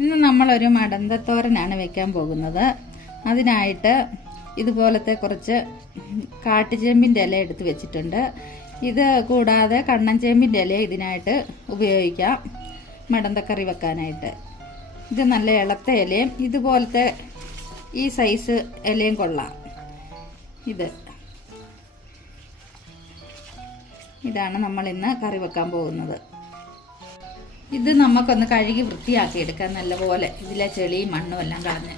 ഇന്ന് നമ്മളൊരു മടന്തത്തോരനാണ് വെക്കാൻ പോകുന്നത്. അതിനായിട്ട് ഇതുപോലത്തെ കുറച്ച് കാട്ടുചേമ്പിൻ്റെ ഇല എടുത്ത് വെച്ചിട്ടുണ്ട്. ഇത് കൂടാതെ കണ്ണൻചേമ്പിൻ്റെ ഇല ഇതിനായിട്ട് ഉപയോഗിക്കാം മടന്തക്കറി വെക്കാനായിട്ട്. ഇത് നല്ല ഇളത്ത ഇലയും ഇതുപോലത്തെ ഈ സൈസ് ഇലയും കൊള്ളാം. ഇതാണ് നമ്മൾ ഇന്ന് കറി വെക്കാൻ പോകുന്നത്. ഇത് നമുക്കൊന്ന് കഴുകി വൃത്തിയാക്കി എടുക്കാം നല്ലപോലെ, ഇതിലെ ചെളിയും മണ്ണും എല്ലാം കളഞ്ഞ്.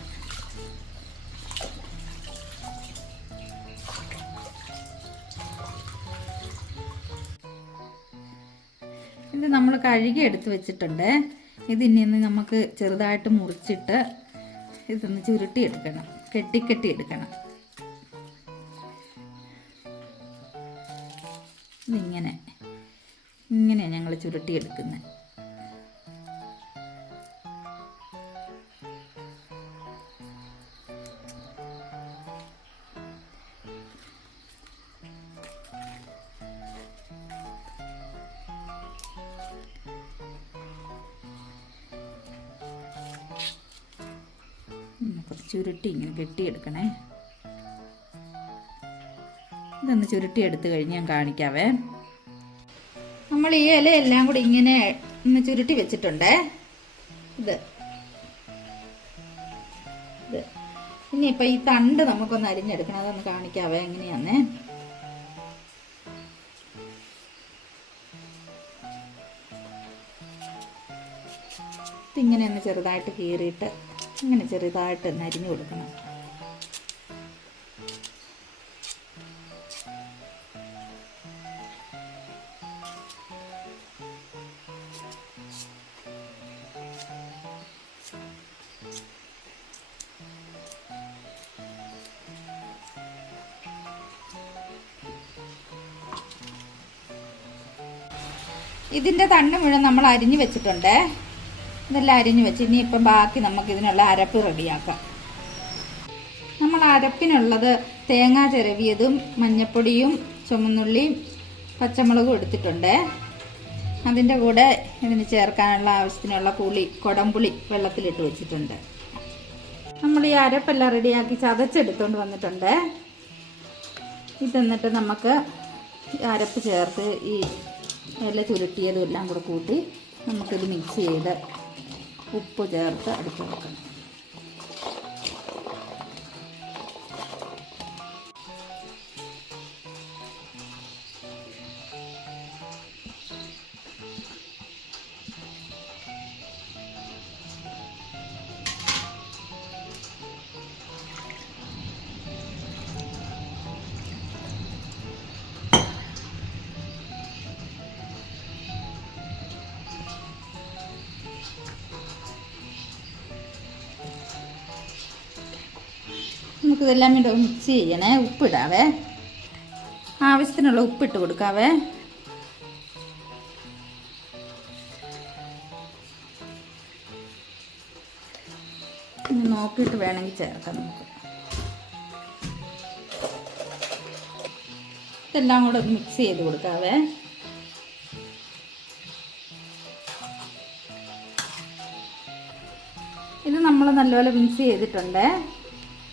ഇത് നമ്മൾ കഴുകി എടുത്ത് വെച്ചിട്ടുണ്ട്. ഇതിനി നമുക്ക് ചെറുതായിട്ട് മുറിച്ചിട്ട് ഇതൊന്ന് ചുരുട്ടിയെടുക്കണം, കെട്ടി എടുക്കണം. ഇങ്ങനെ ഞങ്ങൾ ചുരുട്ടിയെടുക്കുന്നത്. ചുരുട്ടി ഇങ്ങനെ കെട്ടിയെടുക്കണേ. ഇതൊന്ന് ചുരുട്ടിയെടുത്ത് കഴിഞ്ഞ് ഞാൻ കാണിക്കാവേ. നമ്മൾ ഈ ഇല എല്ലാം കൂടി ഇങ്ങനെ ഒന്ന് ചുരുട്ടി വെച്ചിട്ടുണ്ട്. ഇത് ഇനിയിപ്പൊ ഈ തണ്ട് നമുക്കൊന്ന് അരിഞ്ഞെടുക്കണം. അതൊന്ന് കാണിക്കാവേ എങ്ങനെയാന്നേ. ഇതിങ്ങനെ ഒന്ന് ചെറുതായിട്ട് കീറിയിട്ട് ഇങ്ങനെ ചെറുതായിട്ട് ഒന്ന് അരിഞ്ഞു കൊടുക്കണം. ഇതിൻ്റെ തണ്ട് മുഴുവൻ നമ്മൾ അരിഞ്ഞു വെച്ചിട്ടുണ്ട്. ഇതെല്ലാം അരിഞ്ഞു വെച്ച് ഇനിയിപ്പം ബാക്കി നമുക്ക് ഇതിനുള്ള അരപ്പ് റെഡിയാക്കാം. നമ്മൾ അരപ്പിനുള്ളത് തേങ്ങ ചിരവിയതും മഞ്ഞൾപ്പൊടിയും ചുമന്നുള്ളിയും പച്ചമുളകും എടുത്തിട്ടുണ്ട്. അതിൻ്റെ കൂടെ ഇതിന് ചേർക്കാനുള്ള ആവശ്യത്തിനുള്ള കുടംപുളി വെള്ളത്തിലിട്ട് വെച്ചിട്ടുണ്ട്. നമ്മൾ ഈ അരപ്പെല്ലാം റെഡിയാക്കി ചതച്ചെടുത്തുകൊണ്ട് വന്നിട്ടുണ്ട്. ഇതെന്നിട്ട് നമുക്ക് അരപ്പ് ചേർത്ത് ഈ ഇല ചുരുട്ടിയതും എല്ലാം കൂടെ കൂട്ടി നമുക്കിത് മിക്സ് ചെയ്ത് ഉപ്പ് ചേർത്ത് അടുത്ത് വെക്കണം. നമുക്കിതെല്ലാം വേണ്ടി മിക്സ് ചെയ്യണേ. ഉപ്പിടാവേ, ആവശ്യത്തിനുള്ള ഉപ്പിട്ട് കൊടുക്കാവേ. നോക്കിയിട്ട് വേണമെങ്കിൽ ചേർക്കാം നമുക്ക്. ഇതെല്ലാം കൂടെ മിക്സ് ചെയ്ത് കൊടുക്കാവേ. ഇത് നമ്മൾ നല്ലപോലെ മിക്സ് ചെയ്തിട്ടുണ്ട്.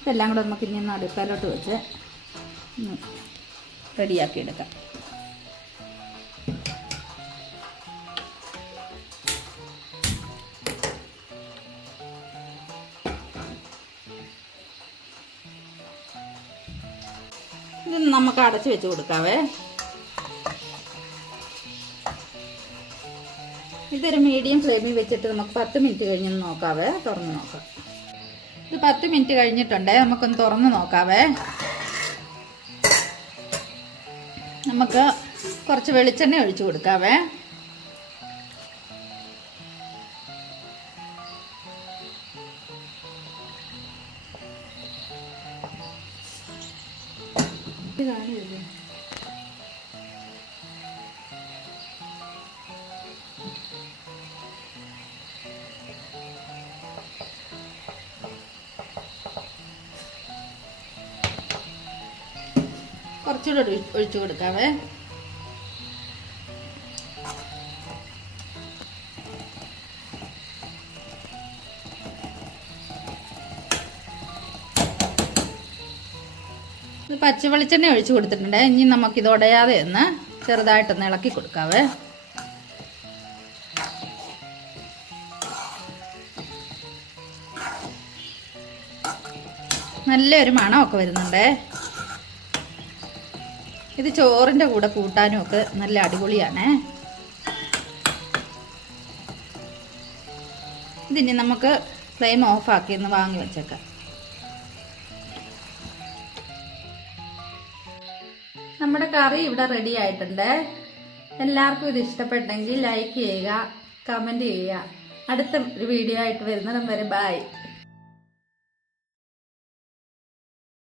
ഇതെല്ലാം കൂടെ നമുക്ക് ഇനി ഒന്ന് അടുപ്പിലോട്ട് വെച്ച് റെഡിയാക്കി എടുക്കാം. ഇത് നമുക്ക് അടച്ചു വെച്ച് കൊടുക്കാവേ. ഇതൊരു മീഡിയം ഫ്ലെയിമിൽ വെച്ചിട്ട് നമുക്ക് 10 മിനിറ്റ് കഴിഞ്ഞ് നോക്കാവേ. തുറന്ന് നോക്കാം. ഇത് 10 മിനിറ്റ് കഴിഞ്ഞിട്ടുണ്ട്. നമുക്കൊന്ന് തുറന്ന് നോക്കാവേ. നമുക്ക് കുറച്ച് വെളിച്ചെണ്ണ ഒഴിച്ചു കൊടുക്കാവേ. കുറച്ചുകൂടെ ഒഴിച്ചു കൊടുക്കാവേ. പച്ച വെളിച്ചെണ്ണ ഒഴിച്ചു കൊടുത്തിട്ടുണ്ട്. ഇനി നമുക്കിത് ഉടയാതെ ഒന്ന് ചെറുതായിട്ടൊന്ന് ഇളക്കി കൊടുക്കാവേ. നല്ലൊരു മണമൊക്കെ വരുന്നുണ്ടേ. ഇത് ചോറിൻ്റെ കൂടെ കൂട്ടാനും ഒക്കെ നല്ല അടിപൊളിയാണേ. ഇതിനി നമുക്ക് ഫ്ലെയിം ഓഫാക്കി ഒന്ന് വാങ്ങി വെച്ചേക്കാം. നമ്മുടെ കറി ഇവിടെ റെഡി ആയിട്ടുണ്ട്. എല്ലാവർക്കും ഇത് ഇഷ്ടപ്പെട്ടെങ്കിൽ ലൈക്ക് ചെയ്യുക, കമൻറ്റ് ചെയ്യുക. അടുത്ത ഒരു വീഡിയോ ആയിട്ട് വരുന്നിടം വരെ ബൈ.